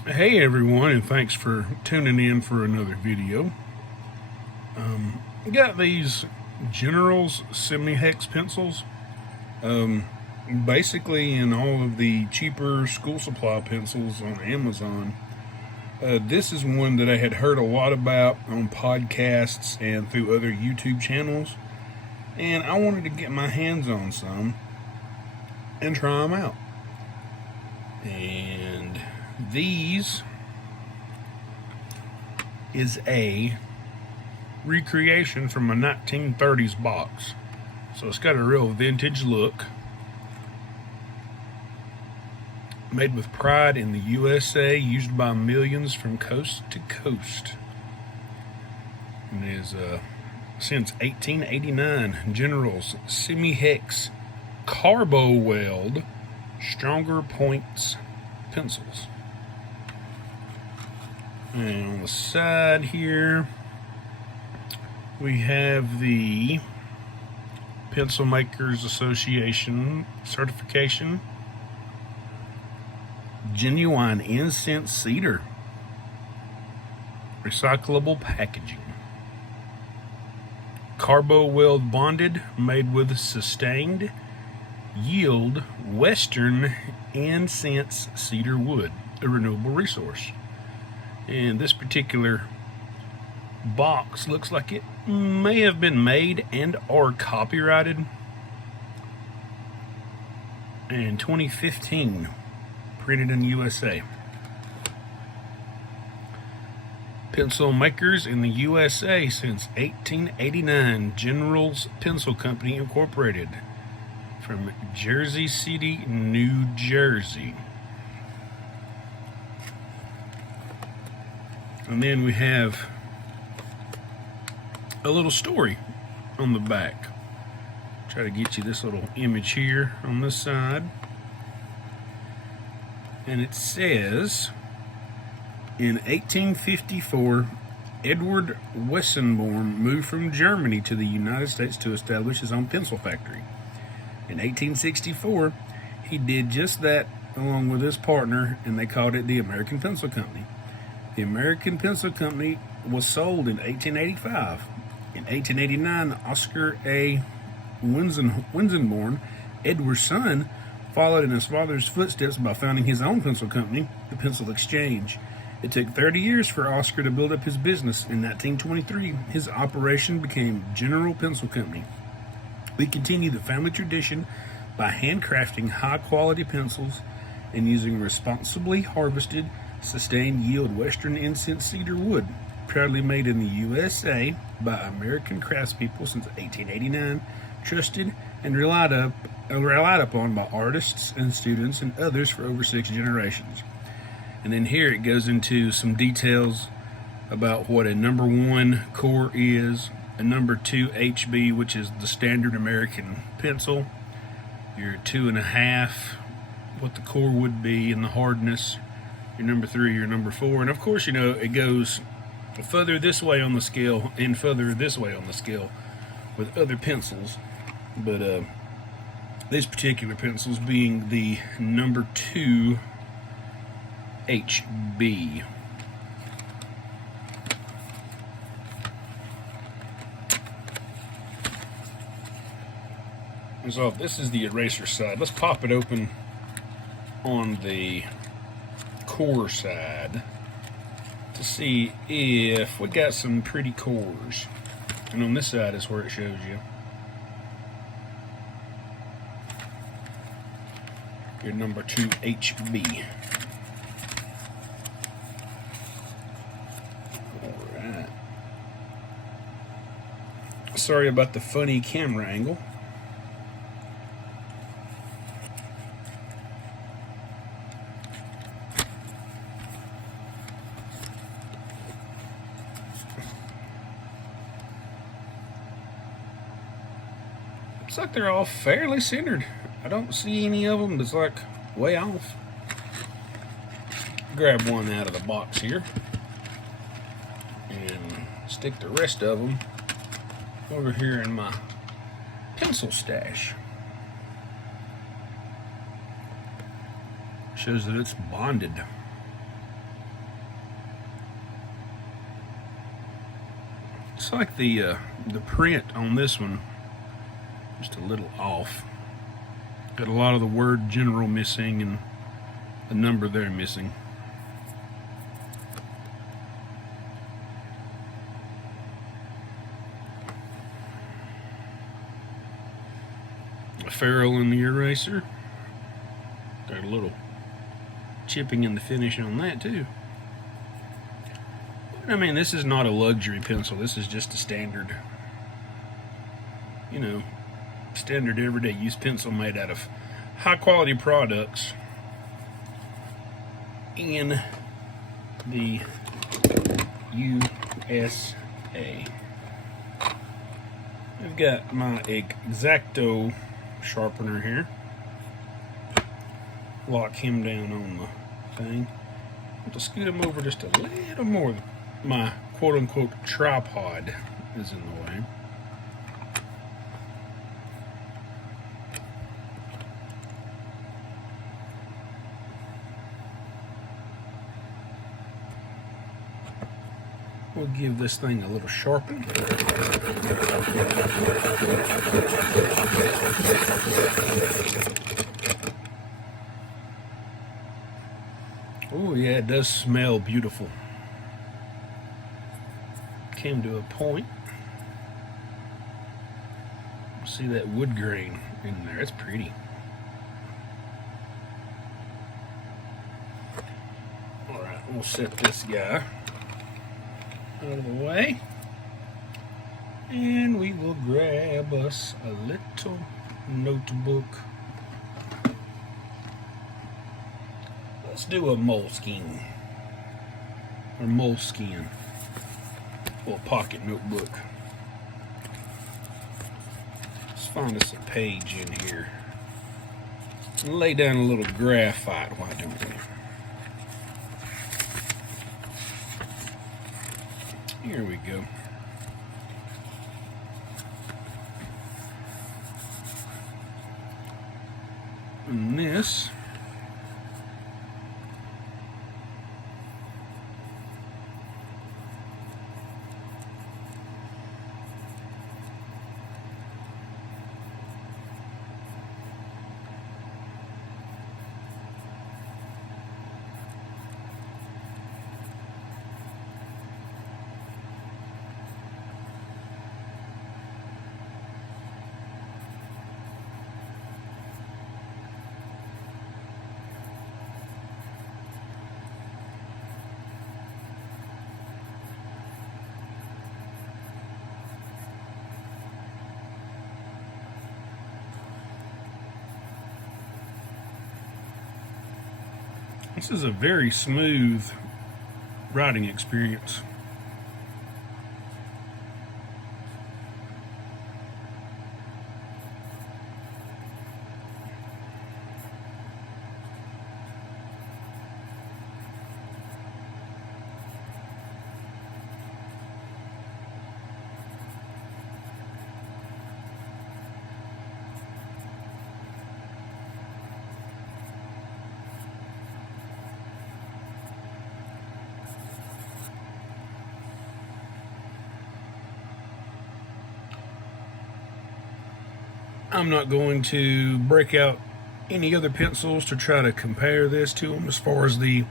Hey everyone, and thanks for tuning in for another video. Got these Generals semi-hex pencils. Basically in all of the cheaper school supply pencils on Amazon. This is one that I had heard a lot about on podcasts and through other YouTube channels. And I wanted to get my hands on some and try them out. And these is a recreation from a 1930s box. So it's got a real vintage look. Made with pride in the USA, used by millions from coast to coast. And is since 1889, General's semi-hex carbo weld stronger points pencils. And on the side here, we have the Pencil Makers Association certification. Genuine incense cedar. Recyclable packaging. Carbo weld bonded, made with sustained yield Western incense cedar wood, a renewable resource. And this particular box looks like it may have been made and or copyrighted in 2015, printed in the USA. Pencil makers in the USA since 1889, General's Pencil Company Incorporated, from Jersey City, New Jersey. And then we have a little story on the back. Try to get you this little image here on this side. And it says, in 1854, Edward Wessenborn moved from Germany to the United States to establish his own pencil factory. In 1864, he did just that along with his partner, and they called it the American Pencil Company. The American Pencil Company was sold in 1885. In 1889, Oscar A. Wenzenborn, Edward's son, followed in his father's footsteps by founding his own pencil company, the Pencil Exchange. It took 30 years for Oscar to build up his business. In 1923, his operation became General Pencil Company. We continue the family tradition by handcrafting high-quality pencils and using responsibly harvested, sustained yield Western incense cedar wood, proudly made in the USA by American craftspeople since 1889, trusted and relied upon by artists and students and others for over 6 generations. And then here it goes into some details about what a number 1 core is, a number 2 HB, which is the standard American pencil, your 2.5, what the core would be and the hardness, your number 3, your number 4, and of course, you know, it goes further this way on the scale and further this way on the scale with other pencils, but these particular pencils being the number 2 HB. So this is the eraser side. Let's pop it open on the core side to see if we got some pretty cores. And on this side is where it shows you your number 2 HB. Alright. Sorry about the funny camera angle. Looks like they're all fairly centered. I don't see any of them that's like way off. Grab one out of the box here and stick the rest of them over here in my pencil stash. Shows that it's bonded. Looks like the print on this one just a little off. Got a lot of the word general missing and the number there missing. A ferrule in the eraser. Got a little chipping in the finish on that too. But, I mean, this is not a luxury pencil. This is just a standard, standard everyday use pencil made out of high quality products in the USA. I've got my X-Acto sharpener here. Lock him down on the thing. I'll have to scoot him over just a little more. My quote-unquote tripod is in the way. We'll give this thing a little sharpen. Oh yeah, it does smell beautiful. Came to a point. See that wood grain in there, it's pretty. Alright, we'll set this guy out of the way, and we will grab us a little notebook. Let's do a Moleskine or Moleskine, little pocket notebook. Let's find us a page in here and lay down a little graphite. Why don't we? Here we go. And this This is a very smooth writing experience. I'm not going to break out any other pencils to try to compare this to them as far as the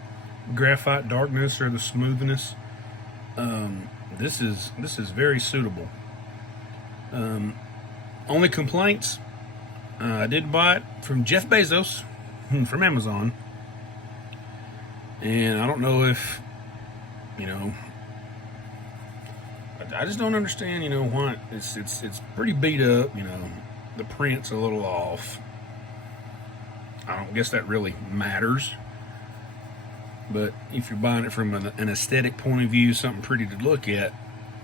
graphite darkness or the smoothness. This is very suitable. Only complaints, I did buy it from Jeff Bezos from Amazon, and I don't know if I just don't understand why it's pretty beat up. The print's a little off. I don't guess that really matters. But if you're buying it from an aesthetic point of view, something pretty to look at,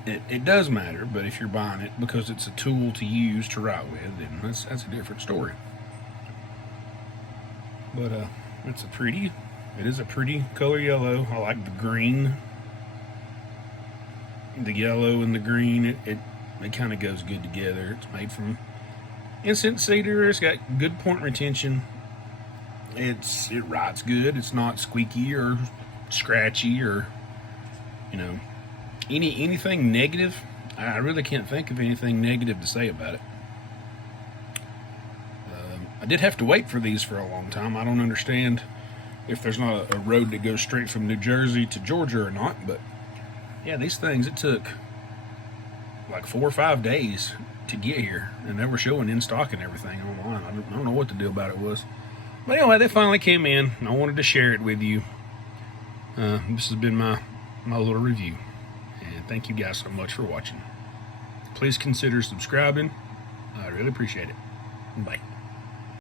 it does matter. But if you're buying it because it's a tool to use to write with, then that's a different story. But it is a pretty color yellow. I like the green. The yellow and the green, it kind of goes good together. It's made from instant cedar. It's got good point retention. It writes good. It's not squeaky or scratchy or anything negative I really can't think of anything negative to say about it. I did have to wait for these for a long time. I don't understand if there's not a road that goes straight from New Jersey to Georgia or not, but yeah, these things, it took like 4 or 5 days to get here, and they were showing in stock and everything online. I don't know what the deal about it was. But anyway, they finally came in, and I wanted to share it with you. This has been my little review, and thank you guys so much for watching. Please consider subscribing. I really appreciate it. Bye.